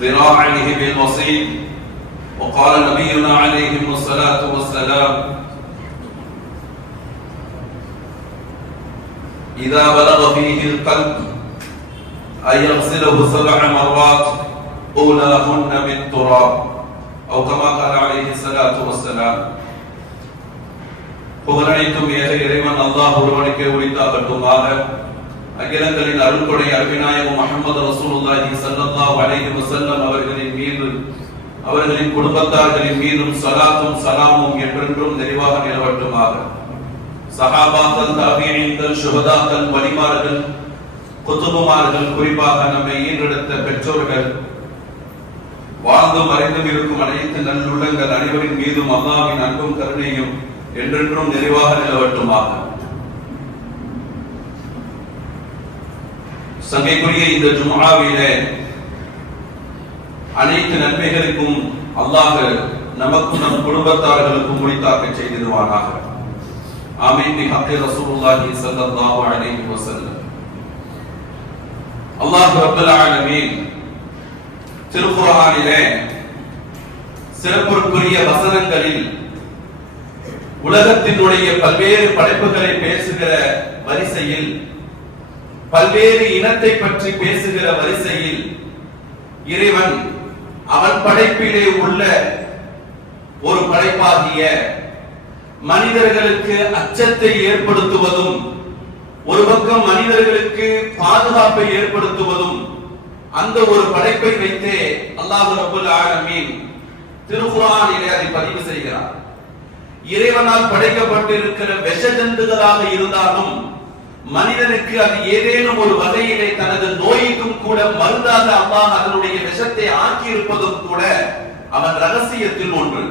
ذراعيه بالوصيد وقال نبينا عليه الصلاة والسلام إذا بلغ فيه القلب أن يغسله سبع مرات أولاهن بالتراب أو كما قال عليه الصلاة والسلام புகழனைத்தும் ஏக இறைவன் அல்லாஹ் ஒருவனுக்கே உரித்தாகட்டுமாக அகிலங்களின் அருள்கொடை அருவிநாயகம் முகமது ரசூலுல்லாஹி ஸல்லல்லாஹு அலைஹி வஸல்லம் அவர்களின் மீது அவர்களின் குடும்பத்தார்களின் மீதும் சலாத்தும் சலாமும் என்றென்றும் நிறைவாக நிலவட்டுமாக. சஹாபாக்கள் தாபியீன்கள் சுஹதாக்கள் வலிமார்கள் குத்துபுமார்கள் குறிப்பாக நம்மை ஈன்றெடுத்த பெற்றோர்கள் வாழ்ந்து மறைந்தும் இருக்கும் அனைத்து நல்லுள்ளங்கள் அனைவரின் மீதும் அல்லாவின் அன்பும் கருணையும் என்றென்றும் நிறைவாக நிலவட்டுமாக. சங்கைக்குரிய இந்த ஜுமாவில அனைத்து நன்மைகளுக்கும் அல்லாஹ் நமக்கும் நம் குடும்பத்தார்களுக்கும் முடித்தாக்க செய்திருவானாக ஆமீன். பிஹக்கி ரசூலுல்லாஹி ஸல்லல்லாஹு அலைஹி வஸல்லம். அல்லாஹ் ரப்பல் ஆலமீன் திருக்குர்ஆனிலே சிறப்புக்குரிய வசனங்களில் உலகத்தினுடைய பல்வேறு படைப்புகளை பேசுகிற வரிசையில் பல்வேறு இனத்தை பற்றி பேசுகிற வரிசையில் இறைவன் அவன் படைப்பிலே உள்ள ஒரு படைப்பாகிய மனிதர்களுக்கு அச்சத்தை ஏற்படுத்துவதும் ஒரு பக்கம் மனிதர்களுக்கு பாதுகாப்பை ஏற்படுத்துவதும் அந்த ஒரு படைப்பை வைத்தே அல்லாஹு ரபுல் ஆலமீன் திருக்குறானிலே அதை பதிவு செய்கிறார். இறைவனால் படைக்கப்பட்டிருக்கிற விஷ ஜந்துகளாக இருந்தாலும் மனிதனுக்கு அது ஏதேனும் ஒரு வகையிலே தனது நோய்க்கும் கூட மருந்தாக அல்லாஹ் அதனுடைய விஷத்தை ஆக்கி இருப்பதும் கூட அவன் ரகசியத்தில் ஒன்று.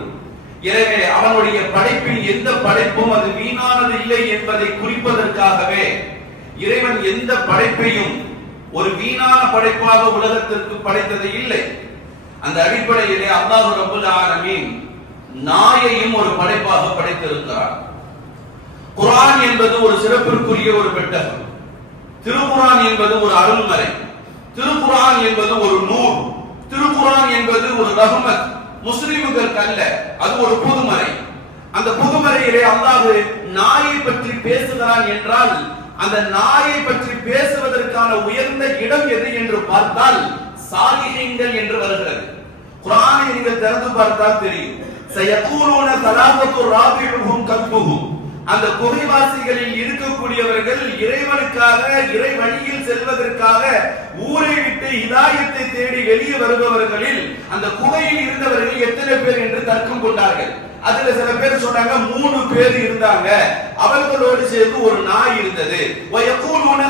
எனவே அவனுடைய படைப்பின் எந்த படைப்பும் அது வீணானது இல்லை என்பதை குறிப்பதற்காகவே இறைவன் எந்த படைப்பையும் ஒரு வீணான படைப்பாக உலகத்திற்கு படைத்தது இல்லை. அந்த அடிப்படையிலே அல்லாஹு ரபுல் ஆலமீன் நாயையும் ஒரு படைப்பாக படைத்திருக்கிறார் குரான் என்பது ஒரு சிறப்பிற்குரிய ஒரு பெட்டகம். திருக்குரான் என்பது ஒரு அருள்மறை. திருக்குரான் என்பது ஒரு நூல். திருக்குரான் என்பது ஒரு ரஹ்மத். முஸ்லிம்களுக்கு அல்ல அது ஒரு புதுமறை அந்த புதுமறையிலே அல்லாஹ் நாயை பற்றி பேசுகிறான் என்றால் அந்த நாயை பற்றி பேசுவதற்கான உயர்ந்த இடம் எது என்று பார்த்தால் சாலிஹீன்கள் என்று வருகிறது. குரானை நீங்கள் திறந்து பார்த்தால் தெரியும். சயகூலூன தலாபத்து ராபியுஹும் கல்புஹும் அந்த குகைவாசிகளில் இருக்கக்கூடியவர்கள் இறைவனுக்காக இறை வழியில் செல்வதற்காக ஊரை விட்டு இதாயத்தை தேடி வெளியே வருபவர்களில் அந்த குகையில் இருந்தவர்கள் எத்தனை பேர் என்று தர்க்கம் கொண்டார்கள். அதுல சில பேர் சொன்னாங்க மூணு பேர் இருந்தாங்க. அவர்களோடு சேர்ந்து ஒரு நாய் இருந்தது.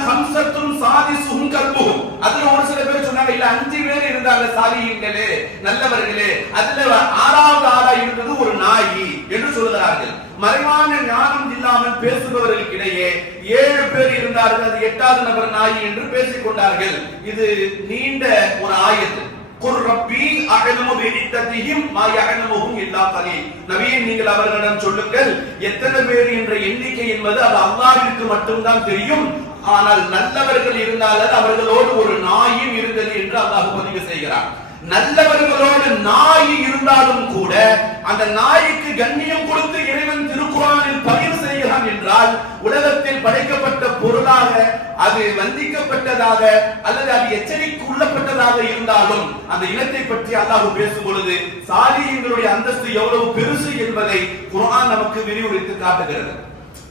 ஹம்சத்தும் சாதி சுங்கத்தும் அதுல ஒரு சில பேர் சொன்னாங்க இல்ல அஞ்சு பேர் இருந்தாங்க சாதியங்களே நல்லவர்களே. அதுல ஆறாவது ஆளா இருந்தது ஒரு நாய் என்று சொல்கிறார்கள் மறைவான ஞானம் இல்லாமல் பேசுபவர்களுக்கிடையே ஏழு பேர் இருந்தார்கள் அது எட்டாவது நபர் நாயி என்று பேசிக் கொண்டார்கள். இது நீண்ட ஒரு ஆயத்து. குர் ரப்பி அகலமு பிஇத்ததிஹிம் மா இல்லா நீங்கள் அவர்களிடம் சொல்லுங்கள் எத்தனை பேர் என்ற எண்ணிக்கை என்பது அது அல்லாவிற்கு மட்டும்தான் தெரியும். ஆனால் நல்லவர்கள் இருந்தால் அவர்களோடு ஒரு நாயும் இருந்தது என்று அல்லாஹ் பதிவு செய்கிறார் நல்லவர்களோடு நாய் இருந்தாலும் கூட அந்த நாய்க்கு கண்ணியம் கொடுத்து இறைவன் திருக்குறானில் பதிவு செய்கிறான் என்றால் உலகத்தில் படைக்கப்பட்ட பொருளாக அது வந்திக்கப்பட்டதாக அல்லது அது எச்சரிக்கை உள்ளப்பட்டதாக இருந்தாலும் அந்த இனத்தை பற்றி அல்லாஹ் பேசும் பொழுது சாலியங்களுடைய அந்தஸ்து எவ்வளவு பெருசு என்பதை குரான் நமக்கு விரிவுரைத்து காட்டுகிறது.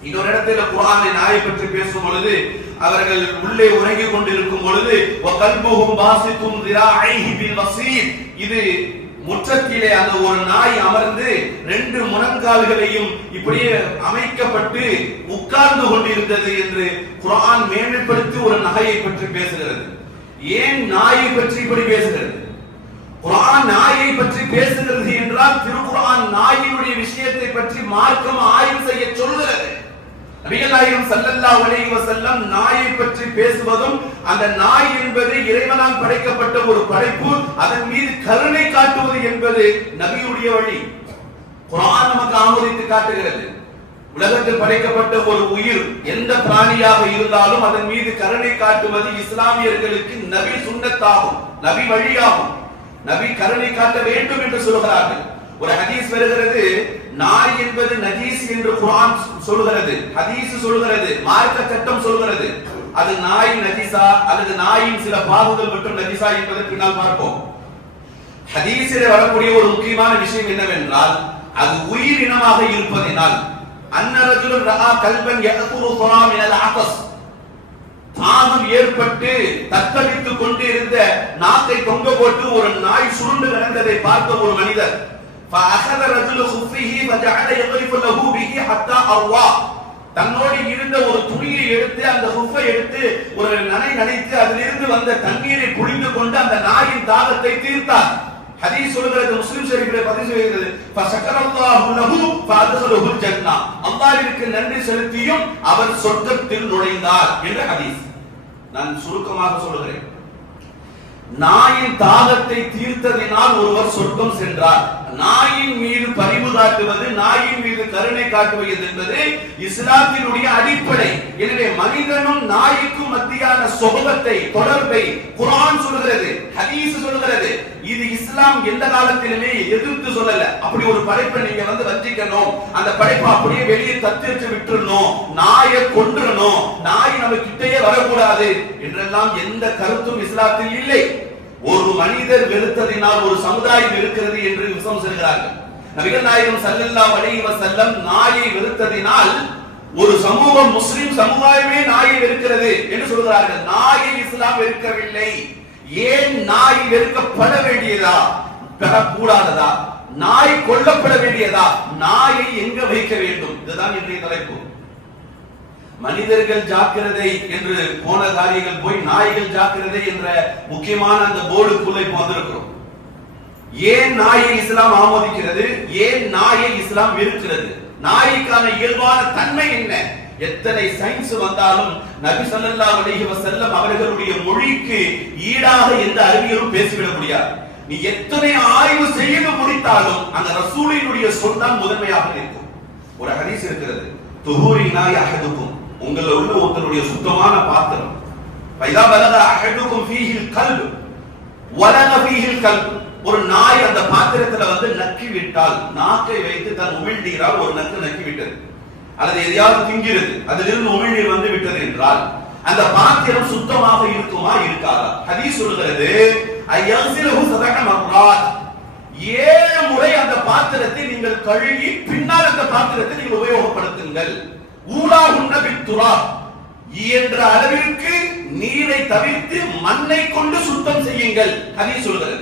இன்னொரு இடத்துல குரானை நாயை பற்றி பேசும் பொழுது அவர்கள் உள்ளே உறங்கிக் கொண்டிருக்கும் பொழுது கல்புகும் வாசிக்கும் இது முற்றத்திலே அந்த ஒரு நாய் அமர்ந்து ரெண்டு முழங்கால்களையும் இப்படியே அமைக்கப்பட்டு உட்கார்ந்து கொண்டிருந்தது என்று குரான் மேம்படுத்தி ஒரு நகையை பற்றி பேசுகிறது. ஏன் நாயை பற்றி இப்படி பேசுகிறது? குரான் நாயை பற்றி பேசுகிறது என்றால் திருக்குர்ஆன் நாயினுடைய விஷயத்தை பற்றி மார்க்கம் ஆய்வு செய்ய சொல்கிறது நபிகளாயிரம் நாயகம் ஸல்லல்லாஹு செல்லம் நாயை பற்றி பேசுவதும் அந்த நாய் என்பது இறைவனால் படைக்கப்பட்ட ஒரு படைப்பு அதன் மீது கருணை காட்டுவது என்பது நபியுடைய வழி. குரான் நமக்கு ஆமோதித்து காட்டுகிறது. உலகத்தில் படைக்கப்பட்ட ஒரு உயிர் எந்த பிராணியாக இருந்தாலும் அதன் மீது கருணை காட்டுவது இஸ்லாமியர்களுக்கு நபி சுண்ணத்தாகும் நபி வழியாகும். நபி கருணை காட்ட வேண்டும் என்று சொல்கிறார்கள். ஒரு ஹதீஸ் வருகிறது நாய் என்பது நஜீஸ் என்று குரான் சொல்கிறது ஹதீஸ் சொல்கிறது மார்க்க சட்டம் சொல்கிறது அது நாய் நஜீசா அல்லது நாயின் சில பாகுதல் மற்றும் நஜீசா என்பதை பின்னால் பார்ப்போம். ஹதீஸில் வரக்கூடிய ஒரு முக்கியமான விஷயம் என்னவென்றால் அது உயிரினமாக இருப்பதினால் அன்னரஜுலன் ரஹா கல்பன் யகுரு துரா மினல் அகஸ். தாகம் ஏற்பட்டு தத்தளித்துக் கொண்டிருந்த நாக்கை தொங்க போட்டு ஒரு நாய் சுருண்டு கிடந்ததை பார்த்த ஒரு மனிதர் فأخذ رجل خفه فجعل يضرب له به حتى أروى தன்னோடு இருந்த ஒரு துணியை எடுத்து அந்த ஹுஃபை எடுத்து ஒரு நனை நனைத்து அதிலிருந்து வந்த தண்ணீரை புழிந்து கொண்டு அந்த நாயின் தாகத்தை தீர்த்தார் ஹதீஸ் சொல்கிறது முஸ்லிம் ஷரீஃபிலே பதிவு செய்கிறது ஃபஷக்கரல்லாஹு லஹு ஃபஅத்ஹலஹுல் ஜன்னah அல்லாஹ்விற்கு நன்றி செலுத்தியும் அவர் சொர்க்கத்தில் நுழைந்தார் என்ற ஹதீஸ் நான் சுருக்கமாக சொல்கிறேன் நாயின் தாகத்தை தீர்த்ததினால் ஒருவர் சொர்க்கம் சென்றார் நாயின் மீது பரிவு காட்டுவது நாயின் மீது கருணை காட்டுவது என்பது இஸ்லாத்தினுடைய அடிப்படை. எனவே மனிதனும் நாய்க்கும் மத்தியான சொகத்தை தொடர்பை குரான் சொல்கிறது ஹதீஸ் சொல்கிறது. இது இஸ்லாம் எந்த காலத்திலுமே எதிர்த்து சொல்லல. அப்படி ஒரு படைப்பை நீங்க வந்து வஞ்சிக்கணும். அந்த படைப்பை அப்படியே வெளியே தத்திரிச்சு விட்டுறணும். நாயை கொன்றணும். நாய் நம்ம கிட்டேயே வரக்கூடாது என்றெல்லாம் எந்த கருத்தும் இஸ்லாத்தில் இல்லை. ஒரு மனிதர் வெறுத்ததினால் ஒரு சமுதாயம் இருக்கிறது என்று விசம் செல்கிறார்கள் நபிகள் நாயகம் சல்லல்லா அலைஹி செல்லம் நாயை வெறுத்ததினால் ஒரு சமூகம் முஸ்லிம் சமுதாயமே நாயை வெறுக்கிறது என்று சொல்கிறார்கள். நாயை இஸ்லாம் வெறுக்கவில்லை. ஏன் நாய் வெறுக்கப்பட வேண்டியதா? பெறக்கூடாததா? நாய் கொல்லப்பட வேண்டியதா? நாயை எங்க வைக்க வேண்டும்? இதுதான் இன்றைய தலைப்பு. மனிதர்கள் ஜாக்கிரதை என்று போன காரியங்கள் போய் நாய்கள் ஜாக்கிரதை என்ற முக்கியமான அந்த போர்டுக்குள்ள இப்போ வந்திருக்கிறோம். ஏன் நாயை இஸ்லாம் ஆமோதிக்கிறது? ஏன் நாயை இஸ்லாம் வெறுக்கிறது? நாய்க்கான இயல்பான தன்மை என்ன? எத்தனை சயின்ஸ் வந்தாலும் நபி ஸல்லல்லாஹு அலைஹி வஸல்லம் அவர்களுடைய மொழிக்கு ஈடாக எந்த அறிவியலும் பேசிவிட முடியாது. நீ எத்தனை ஆய்வு செய்து முடித்தாலும் அந்த ரசூலினுடைய சொல் தான் முதன்மையாக இருக்கும் ஒரு ஹதீஸ் இருக்கிறது. துஹூரி நாய் உங்கள உள்ள ஒருத்தருடைய சுத்தமான பாத்திரம். பைதா பலக அஹதுக்கும் ஃபீஹில் கல் வலக ஃபீஹில் கல்பு ஒரு நாய் அந்த பாத்திரத்துல வந்து நக்கி விட்டால் நாக்கை வைத்து தன் உமிழ்நீரால் ஒரு நக்கு நக்கி விட்டது. அல்லது எதையாவது திங்கிறது அதிலிருந்து உமிழ்நீர் வந்து விட்டது என்றால் அந்த பாத்திரம் சுத்தமாக இருக்குமா இருக்காதா? ஹதீஸ் சொல்கிறது ஐயசிலஹு சதக மர்ராத். ஏழு முறை அந்த பாத்திரத்தை நீங்கள் கழுகி பின்னால் அந்த பாத்திரத்தை நீங்கள் உபயோகப்படுத்துங்கள். ஊலா உண்ணபித்துரா என்ற அளவிற்கு நீரை தவிர்த்து மண்ணை கொண்டு சுத்தம் செய்யுங்கள். ஹதீஸ் சொல்கிறது.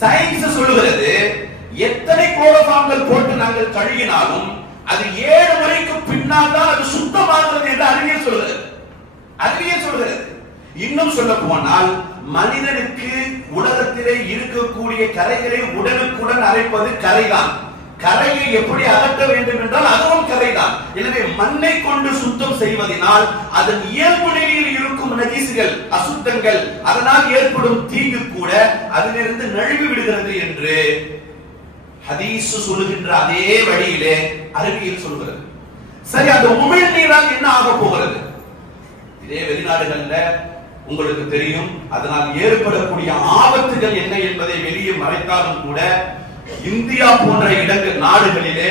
சயின்ஸ் சொல்லுகிறது எத்தனை குளோரோஃபார்ம்கள் போட்டு நாங்கள் கழுகினாலும் அது ஏழு முறைக்கு பின்னால் தான் அது சுத்தமாகிறது என்று அறிவியல் சொல்கிறது அறிவியல் சொல்கிறது இன்னும் சொல்ல போனால் மனிதனுக்கு உலகத்திலே இருக்கக்கூடிய கரைகளை உடனுக்குடன் அரைப்பது கரைதான். கரையை எப்படி அகற்ற வேண்டும் என்றால் அதுவும் கரைதான். எனவே மண்ணை கொண்டு சுத்தம் செய்வதனால் அதன் இயல்பு நிலையில் இருக்கும் நஜீசுகள் அசுத்தங்கள் அதனால் ஏற்படும் தீங்கு கூட அதிலிருந்து நழுவி விடுகிறது என்று ஹதீசு சொல்லுகின்ற அதே வழியிலே அறிவியல் சொல்கிறது சரி அந்த உமிழ் நீரால் என்ன ஆக போகிறது? இதே வெளிநாடுகள்ல உங்களுக்கு தெரியும் அதனால் ஏற்படக்கூடிய ஆபத்துகள் என்ன என்பதை வெளியே மறைத்தாலும் கூட இந்தியா போன்ற இடங்கள் நாடுகளிலே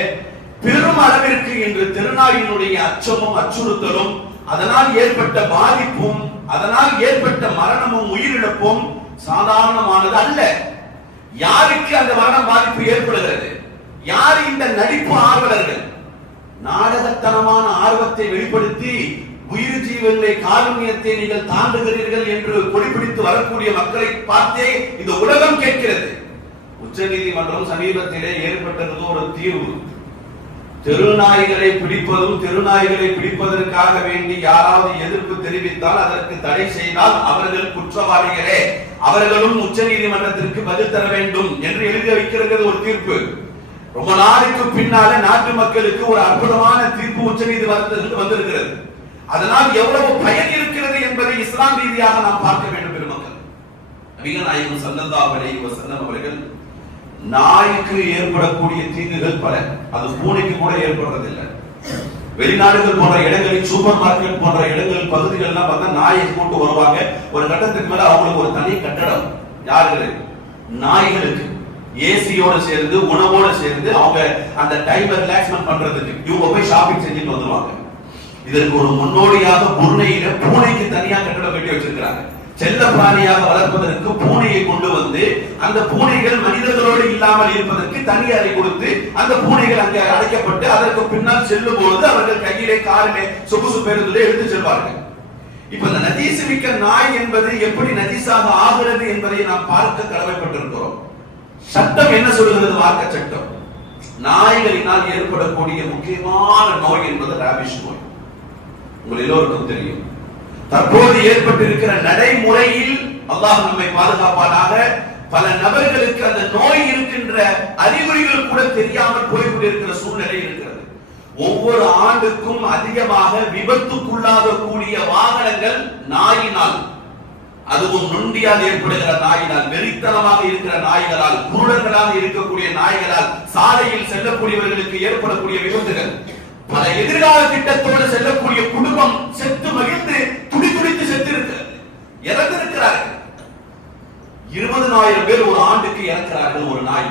பெரும் அளவிற்கு இன்று திருநாயினுடைய அச்சமும் அச்சுறுத்தலும் அதனால் ஏற்பட்ட பாதிப்பும் அதனால் ஏற்பட்ட மரணமும் உயிரிழப்பும் சாதாரணமானது அல்ல. யாருக்கு அந்த மரண பாதிப்பு ஏற்படுகிறது? யார் இந்த நடிப்பு ஆர்வலர்கள்? நாடகத்தனமான ஆர்வத்தை வெளிப்படுத்தி உயிர் ஜீவங்களை காருண்யத்தை நீங்கள் தாண்டுகிறீர்கள் என்று கொடிபிடித்து வரக்கூடிய மக்களை பார்த்தே இந்த உலகம் கேட்கிறது. உச்ச நீதிமன்றம் சமீபத்திலே ஏற்பட்டது ஒரு தீர்வு. தெருநாய்களை பிடிப்பதும் தெருநாய்களை பிடிப்பதற்காக வேண்டி யாராவது எதிர்ப்பு தெரிவித்தால் அதற்கு தடை செய்தால் அவர்கள் குற்றவாளிகளே அவர்களும் உச்ச நீதிமன்றத்திற்கு பதில் தர வேண்டும் என்று எழுதி வைக்கிறது ஒரு தீர்ப்பு. ரொம்ப நாளுக்கு பின்னால நாட்டு மக்களுக்கு ஒரு அற்புதமான தீர்ப்பு உச்ச நீதிமன்றத்திற்கு வந்திருக்கிறது. அதனால் எவ்வளவு பயன் இருக்கிறது என்பதை இஸ்லாம் ரீதியாக நாம் பார்க்க வேண்டும் பெருமக்கள். நபிகள் நாயகம் ஸல்லல்லாஹு அலைஹி வஸல்லம் அவர்கள் நாய்க்கு ஏற்படக்கூடிய தீங்குகள் பல. அது பூனைக்கு கூட ஏற்படுறதில்லை. வெளிநாடுகள் போன்ற இடங்களில் சூப்பர் மார்க்கெட் போன்ற இடங்கள் பகுதிகள்லாம் பார்த்தா நாயை கூட்டு வருவாங்க. ஒரு கட்டத்துக்கு மேல அவங்களுக்கு ஒரு தனி கட்டடம். யாருக்கு நாய்களுக்கு. ஏசியோட சேர்ந்து உணவோட சேர்ந்து அவங்க அந்த டைம் ரிலாக்ஸ்மெண்ட் பண்றதுக்கு இவங்க போய் ஷாப்பிங் செஞ்சுட்டு வந்துருவாங்க. இதற்கு ஒரு முன்னோடியாக புருணையில பூனைக்கு தனியா கட்டடம் கட்டி வச்சிருக்கிறாங்க. செல்ல பிராணியாக வளர்ப்பதற்கு பூனையை கொண்டு வந்து அந்த பூனைகள் மனிதர்களோடு இல்லாமல் இருப்பதற்கு தனி அறை கொடுத்து அந்த பூனைகள் அங்கே அடைக்கப்பட்டு அதற்கு பின்னால் செல்லும் பொழுது அவர்கள் கையிலே காரிலே சொகுசு பேருந்திலே எடுத்து செல்வார்கள். இப்ப இந்த நதீசு மிக்க நாய் என்பது எப்படி நதீசாக ஆகிறது என்பதை நாம் பார்க்க கடமைப்பட்டிருக்கிறோம். சட்டம் என்ன சொல்லுகிறது? வார்க்க சட்டம். நாய்களினால் ஏற்படக்கூடிய முக்கியமான நோய் என்பது ராபிஷ் நோய். உங்கள் எல்லோருக்கும் தெரியும். தற்போது ஏற்பட்டிருக்கிற நடைமுறையில் அல்லாஹ் நம்மை பாதுகாப்பானாக. பல நபர்களுக்கு அந்த நோய் இருக்கின்ற அறிகுறிகள் கூட தெரியாமல் போய்கொண்டிருக்கிற சூழ்நிலை இருக்கிறது. ஒவ்வொரு ஆண்டுக்கும் அதிகமாக விபத்துக்குள்ளாக கூடிய வாகனங்கள் நாயினால் அதுவும் நொண்டியால் ஏற்படுகிற நாயினால் வெறித்தனமாக இருக்கிற நாய்களால் குருடர்களாக இருக்கக்கூடிய நாய்களால் சாலையில் செல்லக்கூடியவர்களுக்கு ஏற்படக்கூடிய விபத்துகள். பல எதிர்கால திட்டத்தோடு செல்லக்கூடிய குடும்பம் செத்து மகிழ்ந்து துடி துடித்து செத்து இருக்கிறது இறந்திருக்கிறார்கள். இருபதனாயிரம் பேர் ஒரு ஆண்டுக்கு இறக்கிறார்கள் ஒரு நாய்.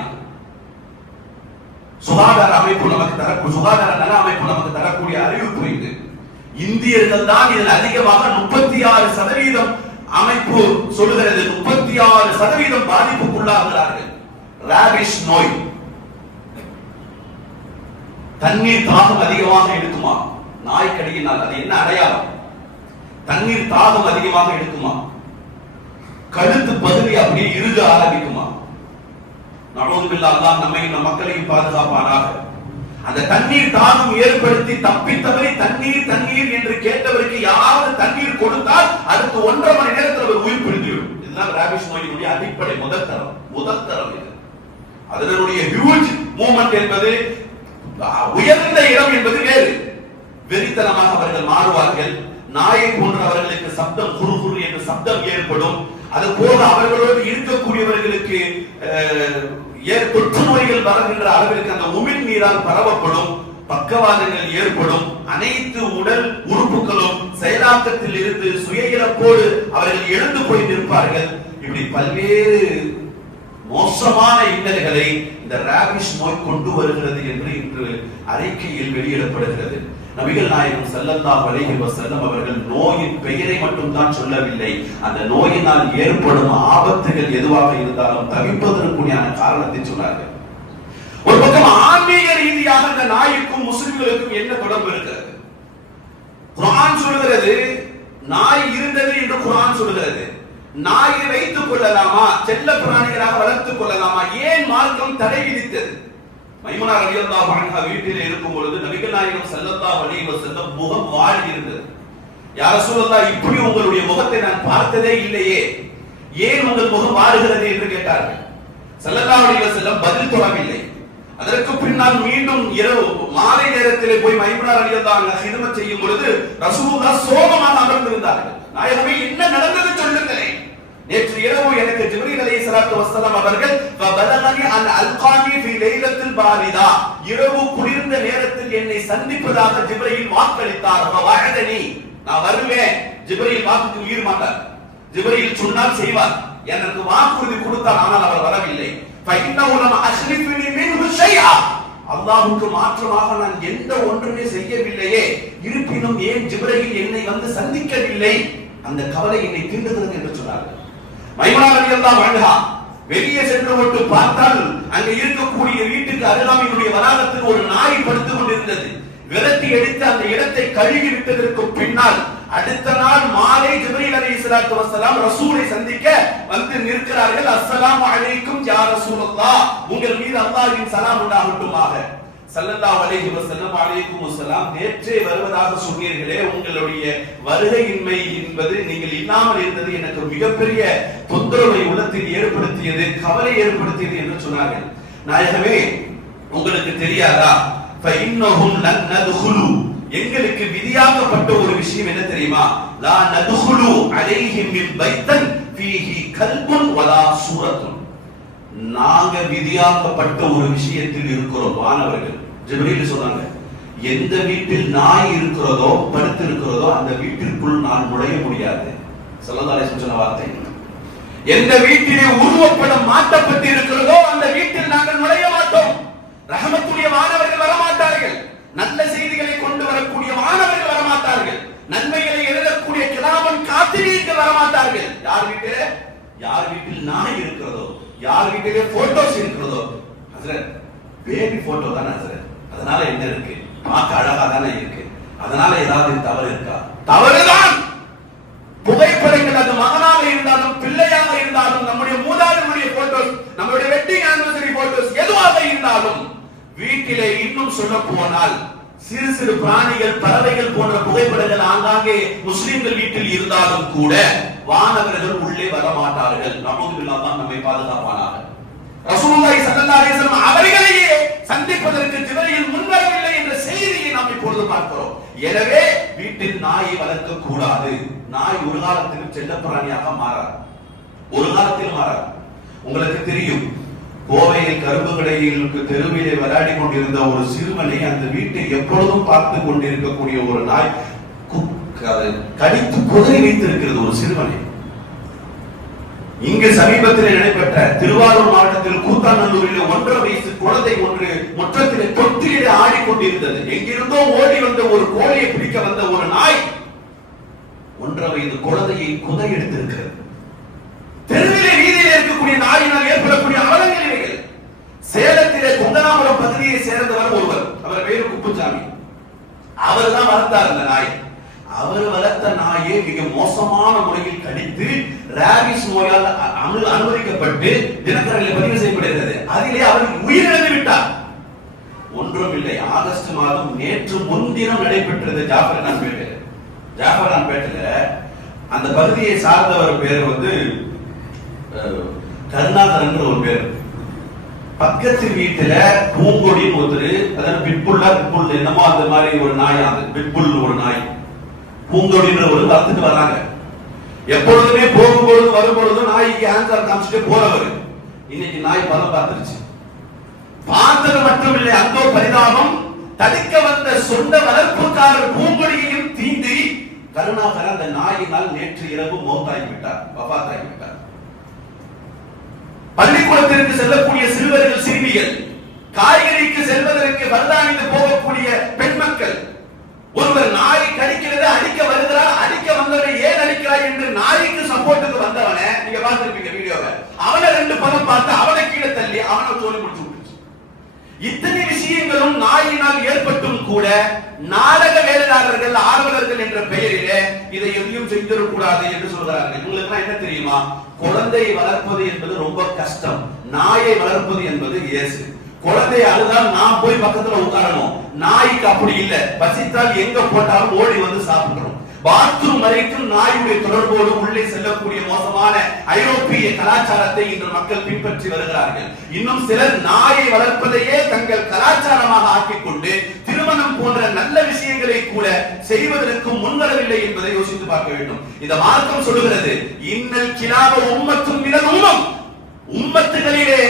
சுகாதார அமைப்பு நமக்கு தர சுகாதார நல அமைப்பு நமக்கு தரக்கூடிய அறிவிப்பு இது இந்தியர்கள் தான் இதில் அதிகமாக முப்பத்தி ஆறு சதவீதம் அமைப்பு சொல்லுகிறது. முப்பத்தி ஆறு சதவீதம் பாதிப்புக்குள்ளாகிறார்கள். ரேபிஷ் நோய். தண்ணீர் தாகம் அதிகமாக எடுக்குமா? நாய் கடியினால் அது என்ன அடையாளம்? தண்ணீர் தாகம் அதிகமாக எடுக்குமா? கழுத்து பகுதி அப்படியே இருக ஆரம்பிக்குமா? நலோதுபில்லா அல்லாஹ் நம்மையும் நம் மக்களையும் பாதுகாப்பானாக. அந்த தண்ணீர் தாகம் ஏற்படுத்தி தப்பித்தவரை தண்ணீர் தண்ணீர் என்று கேட்டவருக்கு யாராவது தண்ணீர் கொடுத்தால் அடுத்து ஒன்றரை மணி நேரத்தில் அவர் உயிர் பிடித்துவிடும் இதுதான் ராபிஷ் நோயினுடைய அடிப்படை முதல் தரம். முதல் தரம் இது. அதனுடைய ஹியூஜ் மூமெண்ட் என்பது உயர்ந்த இடம் என்பது வேறு. வெறித்தனமாக அவர்கள் மாறுவார்கள். நாயை போன்ற அவர்களுக்கு சப்தம் குறு என்ற என்று சப்தம் ஏற்படும். அது போல அவர்களோடு இருக்கக்கூடியவர்களுக்கு தொற்று நோய்கள் வருகின்ற அளவிற்கு அந்த உமிழ் நீரால் பரவப்படும் பக்கவாதங்கள் ஏற்படும். அனைத்து உடல் உறுப்புகளும் செயலாக்கத்தில் இருந்து சுய இழப்போடு அவர்கள் எழுந்து போய் நிற்பார்கள். இப்படி பல்வேறு மோசமான இன்னல்களை இந்த ராபிஷ் நோய் கொண்டு வருகிறது என்று இன்று அறிக்கையில் வெளியிடப்படுகிறது. நபிகள் நாயகம் செல்லல்லா வலைகி வசல்லம் அவர்கள் நோயின் பெயரை மட்டும் தான் சொல்லவில்லை. அந்த நோயினால் ஏற்படும் ஆபத்துகள் எதுவாக இருந்தாலும் தவிப்பதற்குரியான காரணத்தை சொன்னார்கள். ஒரு பக்கம் ஆன்மீக ரீதியாக இந்த நாய்க்கும் முஸ்லிம்களுக்கும் என்ன தொடர்பு இருக்கிறது? குரான் சொல்கிறது நாய் இருந்தது என்று குரான் சொல்கிறது நாயை வைத்துக் கொள்ளலாமா? செல்ல பிராணிகளாக வளர்த்துக் கொள்ளலாமா? ஏன் மார்க்கம் தடை விதித்தது? மைமுனா ரலியல்லாஹு அன்ஹா வீட்டில் இருக்கும் பொழுது நபிகள் நாயகம் செல்லத்தா அலைஹி வஸல்லம் முகம் வாழி இருந்தது யார சூழல்லா இப்படி உங்களுடைய முகத்தை நான் பார்த்ததே இல்லையே. ஏன் உங்கள் முகம் மாறுகிறது என்று கேட்டார்கள். ஸல்லல்லாஹு அலைஹி வஸல்லம் பதில் தொடவில்லை அதற்கு பின்னால் மீண்டும் இரவு மாலை நேரத்திலே போய் மைமுனா ரலியல்லாஹு அன்ஹா ஹிதமத் செய்யும் பொழுது ரசூல்லா சோகமாக அமர்ந்திருந்தார்கள். நாயகமே என்ன நடந்தது சொல்லுங்களே. நேற்று இரவு எனக்கு ஜிப்ரீல் அலைஹிஸ்ஸலாத்து வஸ்ஸலாம் அவர்கள் ஃபபலகனி அன் அல்கானி ஃபி லைலத்தில் பாரிதா. இரவு குளிர்ந்த நேரத்தில் என்னை சந்திப்பதாக ஜிப்ரீல் வாக்களித்தார். வஅதனி நான் வருவேன். ஜிப்ரீல் வாக்குக்கு உயிர் மாட்டார். ஜிப்ரீல் சொன்னால் செய்வார். எனக்கு வாக்குறுதி கொடுத்தார் ஆனால் அவர் வரவில்லை. ஃபைன்னஹு லம் அஷ்ரிஃபினி மின்ஹு ஷைஆ. அல்லாஹுக்கு மாற்றமாக நான் எந்த ஒன்றுமே செய்யவில்லையே இருப்பினும் ஏன் ஜிப்ரீல் என்னை வந்து சந்திக்கவில்லை? அந்த கவலை என்னை தீண்டுகிறது என்று சொன்னார்கள். மைமுனா எல்லாம் அன்ஹா வெளியே சென்று விட்டு பார்த்தால் அங்கே இருக்கக்கூடிய வீட்டுக்கு அருகாமையினுடைய வளாகத்தில் ஒரு நாய் படுத்துக் கொண்டிருந்தது. விரட்டி எடுத்து அந்த இடத்தை கழுகி விட்டதற்கு பின்னால் அடுத்த நாள் மாலை ஜிப்ரீல் அலைஹிஸ்ஸலாத்து வஸலாம் ரசூலை சந்திக்க வந்து நிற்கிறார்கள் அஸ்ஸலாமு அலைக்கும் யா ரசூலல்லாஹ் உங்கள் மீது அல்லாஹ்வின் சலாம் உண்டாகட்டுமாக சல்லல்லாஹு அலைஹி வஸல்லம் அலைக்கும் வஸலாம் நேற்றே வருவதாக சொன்னீர்களே உங்களுடைய வருகையின்மை என்பது நீங்கள் இல்லாமல் இருந்தது எனக்கு மிகப்பெரிய தொந்தரவை உள்ளத்தில் ஏற்படுத்தியது கவலை ஏற்படுத்தியது என்று சொன்னார்கள் நாயகமே உங்களுக்கு தெரியாதா فإنهم لن ندخلوا எங்களுக்கு விதியாக்கப்பட்ட ஒரு விஷயம் என்ன தெரியுமா? லா நதுகுலு அலைஹிம் மின் பைத்தன் ஃபீஹி கல்புன் வலா சூரத்துன். நாங்க விதியாக்கப்பட்ட ஒரு விஷயத்தில் இருக்கிறோம் மாணவர்கள். ஜிப்ரீல் சொன்னாங்க எந்த வீட்டில் நாய் இருக்கிறதோ படுத்து இருக்கிறதோ அந்த வீட்டிற்குள் நான் நுழைய முடியாது. சொல்லதாலே சொன்ன வார்த்தை. எந்த வீட்டிலே உருவப்படம் மாட்டப்பட்டு வீட்டில் நாய் இருக்கிறதோ யார் வீட்டிலே போட்டோஸ் இருக்கிறதோ ஹசரத் பேபி போட்டோ தானே ஹசரத் அதனால என்ன இருக்கு பார்க்க அழகா தானே இருக்கு அதனால ஏதாவது தவறு இருக்கா தவறுதான் புகைப்படங்கள் அது மகனாக இருந்தாலும் பிள்ளையாக இருந்தாலும் நம்முடைய மூதாதையருடைய போட்டோஸ் நம்முடைய வெட்டிங் ஆனிவர்சரி போட்டோஸ் எதுவாக இருந்தாலும் வீட்டிலே இன்னும் சொல்ல போனால் சிறு பிராணிகள் பறவைகள் போன்ற புகைப்படங்கள் ஆங்காங்கே முஸ்லிம்கள் வீட்டில் இருந்தாலும் கூட வானவர்கள் உள்ளே வர மாட்டார்கள் நமது தான் நம்மை பாதுகாப்பானார்கள் ரசூலுல்லாஹி ஸல்லல்லாஹு அலைஹி வஸல்லம் அவர்களையே சந்திப்பதற்கு ஜிப்ரீல் முன்வரவில்லை என்ற செய்தியை நாம் இப்பொழுது பார்க்கிறோம். எனவே வீட்டில் நாயை வளர்க்க கூடாது. நாய் ஒரு காலத்தில் செல்லப்பிராணியாக மாறாது. ஒரு காலத்தில் மாறாது. உங்களுக்கு தெரியும் கோவையில் கரும்பு கடையிலுக்கு தெருவிலே விளையாடி கொண்டிருந்த ஒரு சிறுவனை அந்த வீட்டை எப்பொழுதும் பார்த்து கொண்டிருக்கக்கூடிய ஒரு நாய் கடித்து குதறி வைத்திருக்கிறது ஒரு சிறுவனை. இங்கு சமீபத்தில் நடைபெற்ற திருவாரூர் மாவட்டத்தில் கூத்தாநல்லூரில் ஒன்றரை வயசு குழந்தை ஒன்று முற்றத்தில் தொட்டிலே ஆடிக்கொண்டிருந்தது எங்கிருந்தோ ஓடி வந்த ஒரு கோழியை பிடிக்க வந்த ஒரு நாய் ஒன்றரை வயது குழந்தையை குதை எடுத்திருக்கிறது. தெருவிலே வீதியில் இருக்கக்கூடிய நாயினால் ஏற்படக்கூடிய அவலங்கள் சேலத்திலே கொங்கனாபுரம் பகுதியை சேர்ந்தவர் ஒருவர். அவர் பேரு குப்புசாமி. அவர் தான் வளர்த்தார் அந்த நாய். அவர் வளர்த்த நாயை மிக மோசமான முறையில் கடித்து ராபிஸ் நோயால் அனு- அனுமதிக்கப்பட்டு தினக்கரனில் பதிவு செய்யப்படுகிறது. அதிலே அவர் உயிரிழந்து விட்டார். ஒன்றும் இல்லை. ஆகஸ்ட் மாதம் நேற்று முன்தினம் நடைபெற்றது ஜாஃபர்கான் பேட்டில். ஜாஃபர்கான் பேட்டில் அந்த பகுதியை சார்ந்தவர் பேர் வந்து கருணாகரன் ஒரு பேர். பக்கத்து வீட்டுல பூங்கொடி ஒருத்தர் அதாவது பிட்புல்லா பிட்புல் என்னமோ அந்த மாதிரி ஒரு நாய் அந்த பிட்புல் ஒரு நாய். பூங்கொடின்ற ஒரு வளர்த்துட்டு வராங்க எப்பொழுதுமே போகும்பொழுது வரும்பொழுதும் நாய்க்கு ஆன்சர் காமிச்சுட்டு போறவர். இன்னைக்கு நாய் பலம் பார்த்துருச்சு. பார்த்தது மட்டுமில்லை அந்தோ பரிதாபம். தடுக்க வந்த சொந்த வளர்ப்புக்காரர் பூங்கொடியையும் தீண்டி கருணாகர் அந்த நாயினால் நேற்று இரவு மௌத்தாகி விட்டார் வபாத்தாகி விட்டார். பள்ளிக்கூடத்திற்கு செல்லக்கூடிய சிறுவர்கள் சிறுமிகள் காய்கறிக்கு செல்வதற்கு வர்தானித்து போகக்கூடிய பெண் மக்கள் ஒருவர் நாய் கடிக்கிறது அடிக்க வருகிறார் அடிக்க வந்தவனை ஏன் அடிக்கிறாய் என்று நாய்க்கு சப்போர்ட்டுக்கு வந்தவனை நீங்க பார்த்திருப்பீங்க வீடியோவை அவனை ரெண்டு பதம் பார்த்து அவனை கீழே தள்ளி அவனை தோல்வி முடிச்சு விட்டுச்சு இத்தனை விஷயங்களும் நாயினால் ஏற்பட்டும் கூட நாடக வேலையாளர்கள் ஆர்வலர்கள் என்ற பெயரிலே இதை எதையும் என்று சொல்கிறார்கள். உங்களுக்கு என்ன தெரியுமா? குழந்தையை வளர்ப்பது என்பது ரொம்ப கஷ்டம். நாயை வளர்ப்பது என்பது இயேசு. குழந்தை அழுதால் நான் போய் பக்கத்துல உட்காரணும். நாய்க்கு அப்படி இல்ல. பசித்தால் எங்க போட்டாலும் ஓடி வந்து சாப்பிடுறோம் பாத்ரூம் வரைக்கும் நாயுடைய தொடர்போடு உள்ளே செல்லக்கூடிய மோசமான ஐரோப்பிய கலாச்சாரத்தை இன்று மக்கள் பின்பற்றி வருகிறார்கள். இன்னும் சிலர் நாயை வளர்ப்பதையே தங்கள் கலாச்சாரமாக ஆக்கிக் கொண்டு திருமணம் போன்ற நல்ல விஷயங்களை கூட செய்வதற்கு முன்வரவில்லை என்பதை யோசித்து பார்க்க வேண்டும். இந்த மார்க்கம் சொல்லுகிறது இன்னல் கிலாப உம்மத்தும் மினல் உம்மம். உம்மத்துகளிலே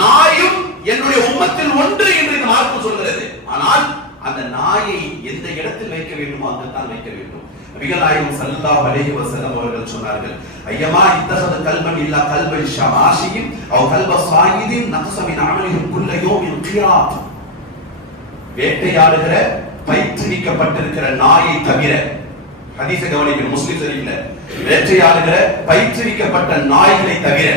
நாயும் என்னுடைய உம்மத்தில் ஒன்று என்று இந்த மார்க்கம் சொல்கிறது ஆனால் அந்த நாயை எந்த இடத்தில் வைக்க வேண்டுமோ அங்கத்தான் வைக்க வேண்டும். நபிகள் சல்லா ஸல்லல்லாஹு வசலம் அவர்கள் சொன்னார்கள் ஐயமா இத்தகத கல்வன் இல்லா கல்வன் ஷமாஷியின் அவ் கல்வ சாயிதின் நக்ஸ மின் குல்லையோ குல்ல கிராத் வேட்டையாடுகிற பயிற்றுவிக்கப்பட்டிருக்கிற நாயை தவிர ஹதீஸ கவனிக்கணும் முஸ்லிம் சரியில்ல வேட்டையாடுகிற பயிற்றுவிக்கப்பட்ட நாய்களை தவிர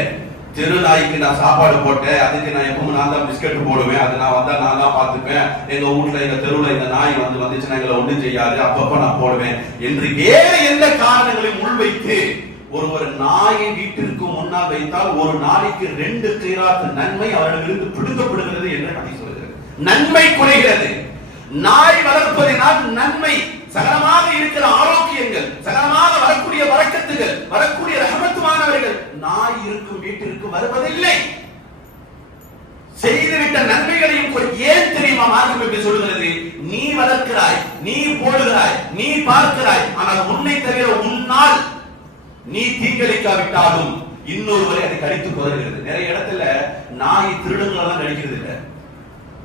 தெரு நாய்க்கு நான் சாப்பாடு போட்டேன் அதுக்கு நான் எப்பவும் நான் தான் பிஸ்கட் போடுவேன் அது நான் வந்தா நான் தான் பார்த்துப்பேன். எங்க ஊர்ல எங்க தெருவுல இந்த நாய் வந்து வந்துச்சுன்னா எங்களை ஒண்ணும் செய்யாது அப்பப்ப நான் போடுவேன் என்று வேற எந்த காரணங்களை முன்வைத்து ஒருவர் நாயை வீட்டிற்கு முன்னால் வைத்தால் ஒரு நாளைக்கு ரெண்டு தீராத்து நன்மை அவரிடமிருந்து பிடுங்கப்படுகிறது என்று ஹதீஸ் நன்மை குறைகிறது. நாய் வளர்ப்பதினால் நன்மை சகலமாக இருக்கிற ஆரோக்கியங்கள் சகலமாக வரக்கூடிய வரக்கத்துகள் வரக்கூடிய ரகமத்துமானவர்கள் நாய் இருக்கும் வீட்டிற்கு வருவதில்லை. செய்துவிட்ட நன்மைகளையும் ஏன் தெரியுமா மார்க்கம் எப்படி சொல்கிறது நீ வளர்க்கிறாய் நீ போடுகிறாய் நீ பார்க்கிறாய் ஆனால் உன்னை தவிர உன்னால் நீ தீங்களிக்காவிட்டாலும் இன்னொருவரை அதை கடித்து குதறுகிறது நிறைய இடத்துல நாய் திருடங்கள் எல்லாம் கடிக்கிறது இல்லை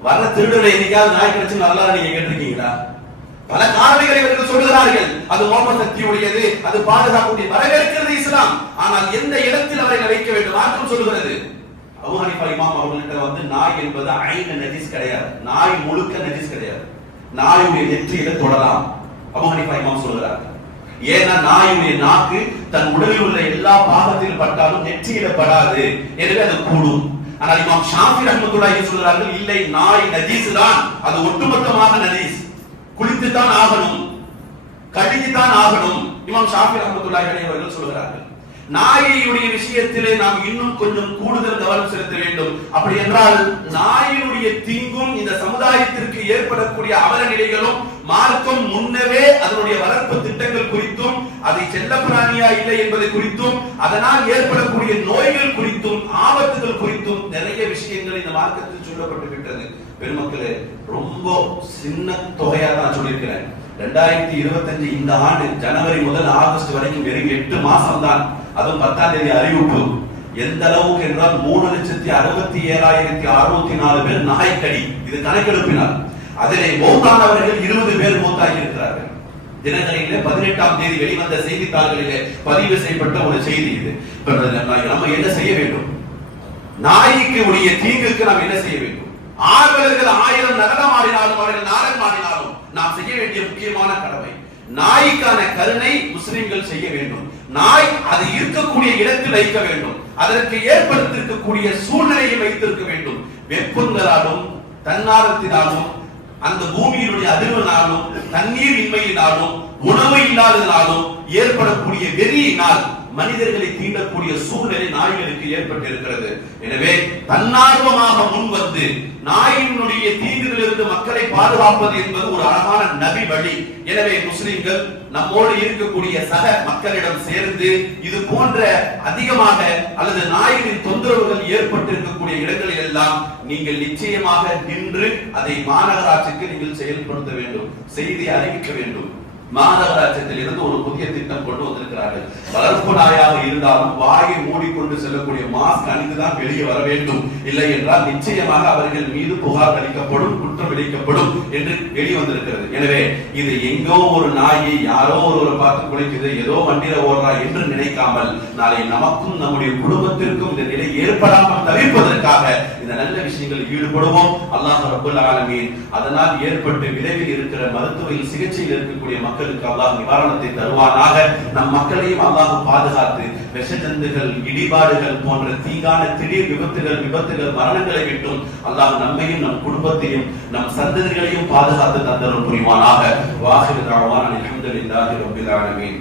வர திருடரை என்னைக்காவது நாய் கிடைச்சு நல்லா நீங்க கேட்டிருக்கீங்களா? பல காரணிகளை இவர்கள் சொல்கிறார்கள் அது மோம சக்தி உடையது அது பாதுகாப்புடைய வரவேற்கிறது இஸ்லாம். ஆனால் எந்த இடத்தில் அவரை வைக்க வேண்டும்? மார்க்கம் சொல்லுகிறது. அபூ ஹனீஃபா இமாம் அவர்கள்ட்ட வந்து நாய் என்பது ஐன நஜிஸ் கிடையாது. நாய் முழுக்க நஜிஸ் கிடையாது. நாயுடைய நெற்றியில தொடலாம். அபூ ஹனீஃபா இமாம் ஏன்னா நாயுடைய நாக்கு தன் உடலில் உள்ள எல்லா பாகத்தில் பட்டாலும் நெற்றியில படாது. எனவே அது கூடும். ஆனால் இமாம் ஷாஃபி ரஹ்மத்துல்லாஹி சொல்றார்கள் இல்லை நாய் நஜீஸ் தான். அது ஒட்டுமொத்தமாக நஜீஸ். குளித்து தான் ஆகணும் கழுகி தான் ஆகணும். இமாம் ஷாஃபி ரஹ்மத்துல்லாஹி அவர்கள் சொல்கிறார்கள் நாயையுடைய விஷயத்திலே நாம் இன்னும் கொஞ்சம் கூடுதல் கவனம் செலுத்த வேண்டும். அப்படி என்றால் நாயினுடைய தீங்கும் இந்த சமுதாயத்திற்கு ஏற்படக்கூடிய அவல நிலைகளும் மார்க்கம் முன்னவே அதனுடைய வளர்ப்பு திட்டங்கள் குறித்தும் அதை செல்லப்பிராணியா இல்லை என்பதை குறித்தும் அதனால் ஏற்படக்கூடிய நோய்கள் குறித்தும் ஆபத்துகள் குறித்தும் நிறைய விஷயங்கள் இந்த மார்க்கத்தில் சொல்லப்பட்டு விட்டது பெருமக்களே ரொம்ப சின்ன தொகையா தான் சொல்லியிருக்கிறேன். ரெண்டாயிரத்தி இருபத்தஞ்சு இந்த ஆண்டு ஜனவரி முதல் ஆகஸ்ட் வரைக்கும் வெறும் எட்டு மாசம் தான் அதுவும் பத்தாம் தேதி அறிவிப்பு. எந்த அளவுக்கு என்றால் மூணு லட்சத்தி அறுபத்தி ஏழாயிரத்தி அறுபத்தி நாலு பேர் நாய்க்கடி. இது கணக்கெடுப்பினார் அதிலே மௌத்தானவர்கள் இருபது பேர் மௌத்தாகி இருக்கிறார்கள் தினகரிலே பதினெட்டாம் தேதி வெளிவந்த செய்தித்தாள்களிலே பதிவு செய்யப்பட்ட ஒரு செய்தி இது. நம்ம என்ன செய்ய வேண்டும்? நாய்க்கு உடைய தீங்குக்கு நாம் என்ன செய்ய வேண்டும்? ஆர்வலர்கள் ஆயிரம் நடனம் ஆடினாலும் அவர்கள் நாடகம் ஆடினாலும் நாம் செய்ய வேண்டிய முக்கியமான கடமை. நாய்க்கான கருணை முஸ்லிம்கள் செய்ய வேண்டும். நாய் அது இருக்கக்கூடிய இடத்தில் வைக்க வேண்டும். அதற்கு ஏற்படுத்திருக்கக்கூடிய சூழ்நிலையை வைத்திருக்க வேண்டும். வெப்பங்களாலும் தன்னாரத்தினாலும் அந்த பூமியினுடைய அதிர்வனாலும் தண்ணீர் இன்மையினாலும் உணவு இல்லாததினாலும் ஏற்படக்கூடிய வெறியினால் மனிதர்களை தீண்டக்கூடிய சூழ்நிலை நாய்களுக்கு ஏற்பட்டிருக்கிறது. எனவே தன்னார்வமாக முன் வந்து நாயினுடைய தீங்குகளிலிருந்து மக்களை பாதுகாப்பது என்பது ஒரு அழகான நபி வழி. எனவே முஸ்லிம்கள் நம்மோடு இருக்கக்கூடிய சக மக்களிடம் சேர்ந்து இது போன்ற அதிகமாக அல்லது நாய்களின் தொந்தரவுகள் ஏற்பட்டிருக்கக்கூடிய இடங்களில் எல்லாம் நீங்கள் நிச்சயமாக நின்று அதை மாநகராட்சிக்கு நீங்கள் செயல்படுத்த வேண்டும் செய்தி அறிவிக்க வேண்டும். மாநகராட்சியத்தில் இருந்து ஒரு புதிய திட்டம் கொண்டு வந்திருக்கிறார்கள். வளர்ப்பு நாயாக இருந்தாலும் வாயை மூடிக்கொண்டு செல்லக்கூடிய மாஸ்க் அணிந்துதான் வெளியே வர வேண்டும். இல்லை என்றால் நிச்சயமாக அவர்கள் மீது புகார் அளிக்கப்படும் குற்றம் விளைக்கப்படும் என்று வெளியே வந்திருக்கிறது. எனவே இது எங்கோ ஒரு நாயை யாரோ ஒருவரை பார்த்து குளிக்குது ஏதோ வண்டியில ஓடுறா என்று நினைக்காமல் நாளை நமக்கும் நம்முடைய குடும்பத்திற்கும் இந்த நிலை ஏற்படாமல் தவிர்ப்பதற்காக இந்த நல்ல விஷயங்கள் ஈடுபடுவோம். அல்லாஹ் ரபுல் ஆலமீன். அதனால் ஏற்பட்டு விரைவில் இருக்கிற மருத்துவ சிகிச்சையில் இருக்கக்கூடிய மக்கள் மக்களுக்கு அல்லாஹ் நிவாரணத்தை தருவானாக. நம் மக்களையும் அல்லாஹ் பாதுகாத்து விஷஜந்துகள் இடிபாடுகள் போன்ற தீங்கான திடீர் விபத்துகள் விபத்துகள் மரணங்களை விட்டும் அல்லாஹ் நம்மையும் நம் குடும்பத்தையும் நம் சந்ததிகளையும் பாதுகாத்து தந்தரும் புரிவானாக. வாஹிர் தாழ்வான் அல்ஹம்துலில்லாஹி ரப்பில் ஆலமீன்.